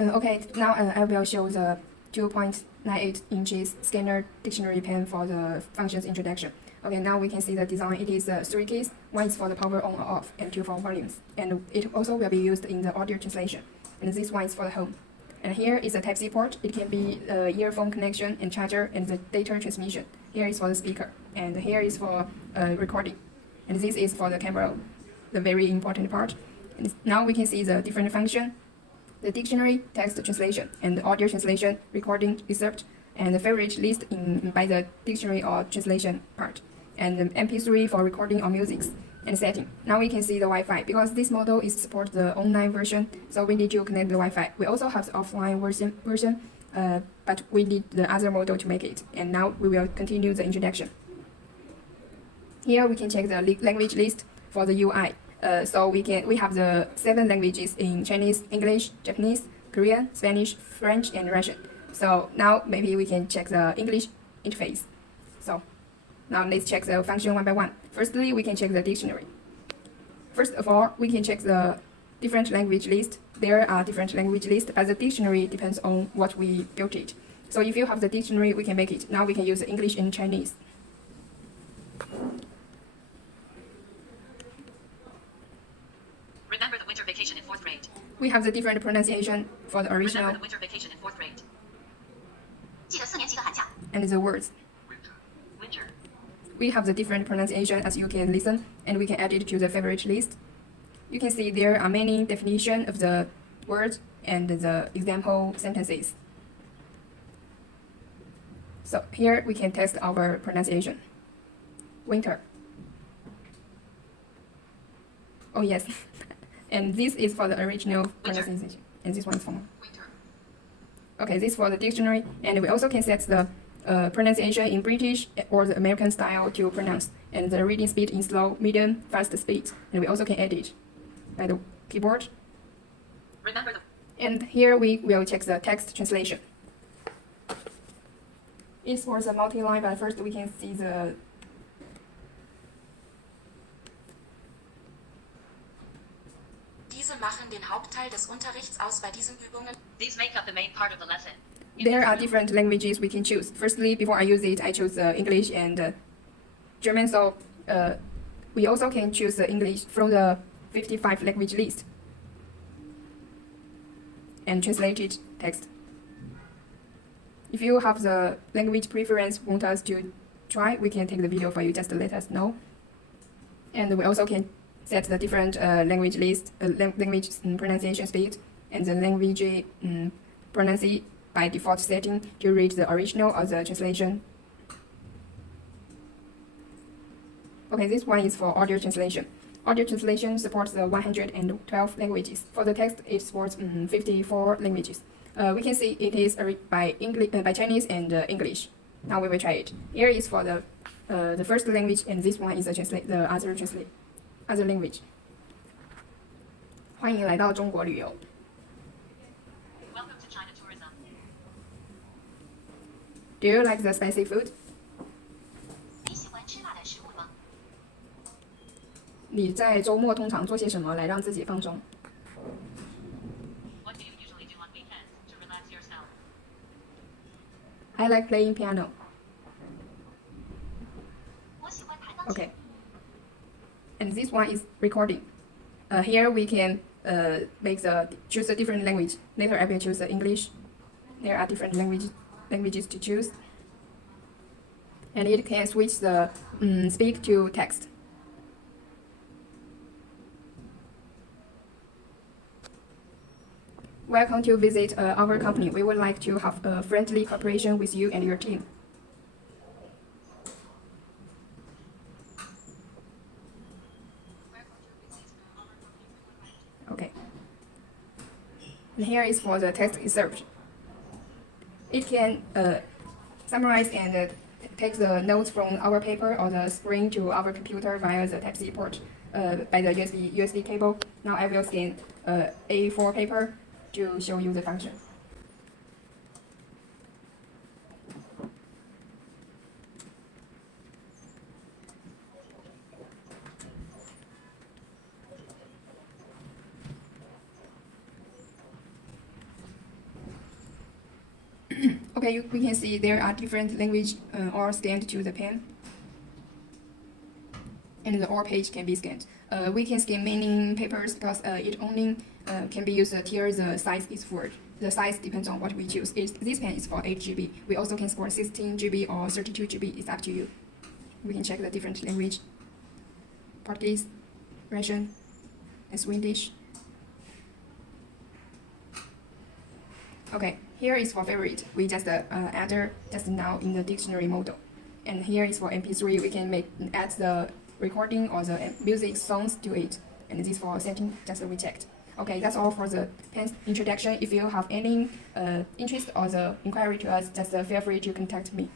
Okay, now I will show the 2.98 inches scanner dictionary pen for the functions introduction. Okay, now we can see the design. It is 3 keys. One is for the power on or off, and 2 for volumes. And it also will be used in the audio translation. And this one is for the home. And here is a Type-C port. It can be earphone connection and charger and the data transmission. Here is for the speaker. And here is for recording. And this is for the camera, the very important part. And now we can see the different function. The dictionary, text translation, and audio translation, recording, excerpt, and the favorite list by the dictionary or translation part, and the MP3 for recording or music, and setting. Now we can see the Wi-Fi. Because this model is support the online version, so we need to connect the Wi-Fi. We also have the offline version, but we need the other model to make it. And now we will continue the introduction. Here we can check the language list for the UI. So we have the 7 languages in Chinese, English, Japanese, Korean, Spanish, French, and Russian. So now maybe we can check the English interface. So now let's check the function one by one. Firstly, we can check the dictionary. First of all, we can check the different language list. There are different language lists, but the dictionary depends on what we built it. So if you have the dictionary, we can make it. Now we can use English and Chinese. Remember the winter vacation in 4th grade. We have the different pronunciation for the original. Remember the winter vacation in 4th grade. 记得4年级的寒假。 And the words. Winter. We have the different pronunciation as you can listen, and we can add it to the favorite list. You can see there are many definitions of the words and the example sentences. So here we can test our pronunciation. Winter. Oh yes. And this is for the original pronunciation. And this one is for Winter. Okay, this is for the dictionary. And we also can set the pronunciation in British or the American style to pronounce. And the reading speed in slow, medium, fast speed. And we also can edit by the keyboard. Remember the... And here we will check the text translation. It's for the multi-line, but first we can see the Diese machen den Hauptteil des Unterrichts aus bei diesen Übungen. These make up the main part of the lesson. There are different languages we can choose. Firstly, before I use it, I choose English and German. So we also can choose English from the 55 language list and translated text. If you have the language preference want us to try, we can take the video for you. Just let us know. And we also can set the different language list, language pronunciation speed, and the language pronunciation by default setting to read the original or the translation. Okay, this one is for audio translation. Audio translation supports the 112 languages. For the text, it supports 54 languages. We can see it is by English, by Chinese and English. Now we will try it. Here is for the first language, and this one is the other language. 欢迎来到中国旅游。 Welcome to China tourism. Do you like the spicy food? 你喜欢吃辣的食物吗？ 你在周末通常做些什么来让自己放松？ What do you usually do on weekends to relax yourself? I like playing piano. 我喜欢弹钢琴。 Okay. And this one is recording. Here we can choose a different language. Later I will choose the English. There are different languages to choose. And it can switch the speak to text. Welcome to visit our company. We would like to have a friendly cooperation with you and your team. Okay. And here is for the text excerpt. It can summarize and take the notes from our paper or the screen to our computer via the Type-C port by the USB cable. Now I will scan A4 paper to show you the function. Okay, we can see there are different language all scanned to the pen, and the all page can be scanned. We can scan many papers because it only can be used till the size is full. The size depends on what we choose. This pen is for 8 GB. We also can score 16 GB or 32 GB. It's up to you. We can check the different language: Portuguese, Russian, and Swedish. Okay, here is for favorite. We just enter just now in the dictionary model. And here is for MP3. We can add the recording or the music songs to it. And this is for setting, just we checked. Okay, that's all for the pen's introduction. If you have any interest or the inquiry to us, just feel free to contact me.